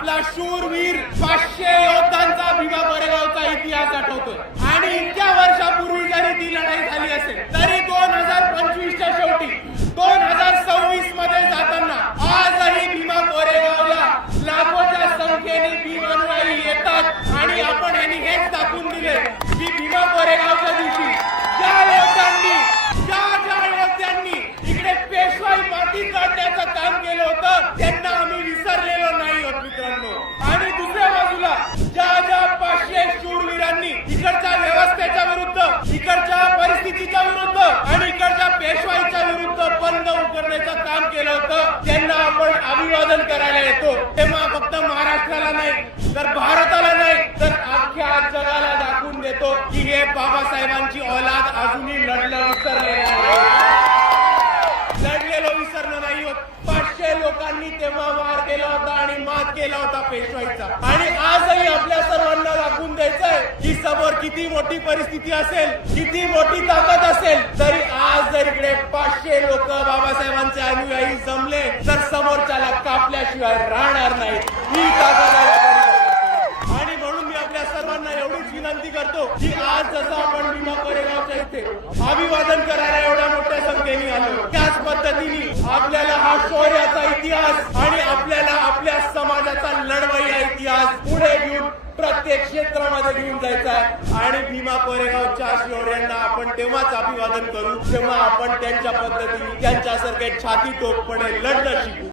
आपला शूरवीर 500 योद्धांचा भीमा कोरेगावचा इतिहास आठवतोय आणि इतक्या वर्षापूर्वी जरी ती लढाई झाली असेल तरी 2025च्या शेवटी 2026 मध्ये जाताना आजही भीमा कोरेगावला लाखोच्या संख्येने भीम अनुयायी येतात आणि आपण यांनी हेच दाखवून दिले की भीमा कोरेगावच्या दिवशी ज्या योद्ध्यांनी इकडे पेशवाई माती काढण्याचं काम केलं होतं त्यांना आम्ही विसरलेलो नाही आहोत मित्रांनो। आणि दुसऱ्या बाजूला ज्या 500 शूरवीरांनी इकडच्या व्यवस्थेच्या विरुद्ध, इकडच्या परिस्थितीच्या विरुद्ध आणि इकडच्या पेशवाईच्या विरुद्ध बंद उकरण्याचं काम केलं होतं त्यांना आपण अभिवादन करायला येतो। तेव्हा फक्त महाराष्ट्राला नाही तर भारताला नाही तर अख्ख्या जगाला दाखवून देतो की हे बाबासाहेबांची औलाद अजूनही लढलेलो विसरलो नाही होत। 500 लोकांनी तेव्हा वार केला होता आणि मात केला होता पेशवाईचा आणि आजही आपल्या सर्वांना दाखवून द्यायचंय की समोर किती मोठी परिस्थिती असेल, किती मोठी ताकद असेल तरी आज जर इकडे 500 लोक बाबासाहेबांचे अनुयायी जमले तर समोरच्याला कापल्याशिवाय राहणार नाही। ही ताकद आहे आणि म्हणून मी आपल्या सर्वांना एवढीच विनंती करतो की आज जसं आपण भीमा कोरेगावच्या इथे अभिवादन करायला एवढ्या मोठ्या संख्येने आलो त्याच पद्धतीने आपल्याला हा शौर्याचा इतिहास आणि आपल्याला आपल्या समाजाचा लढवय्या इतिहास पुढे घेऊन प्रत्येक क्षेत्रामध्ये घेऊन जायचा आहे आणि भीमा कोरेगावच्या शौर्यांना आपण तेव्हाच अभिवादन करू जेव्हा आपण त्यांच्या पद्धतीने त्यांच्यासारखे छाती टोकपणे लढणं शिकू।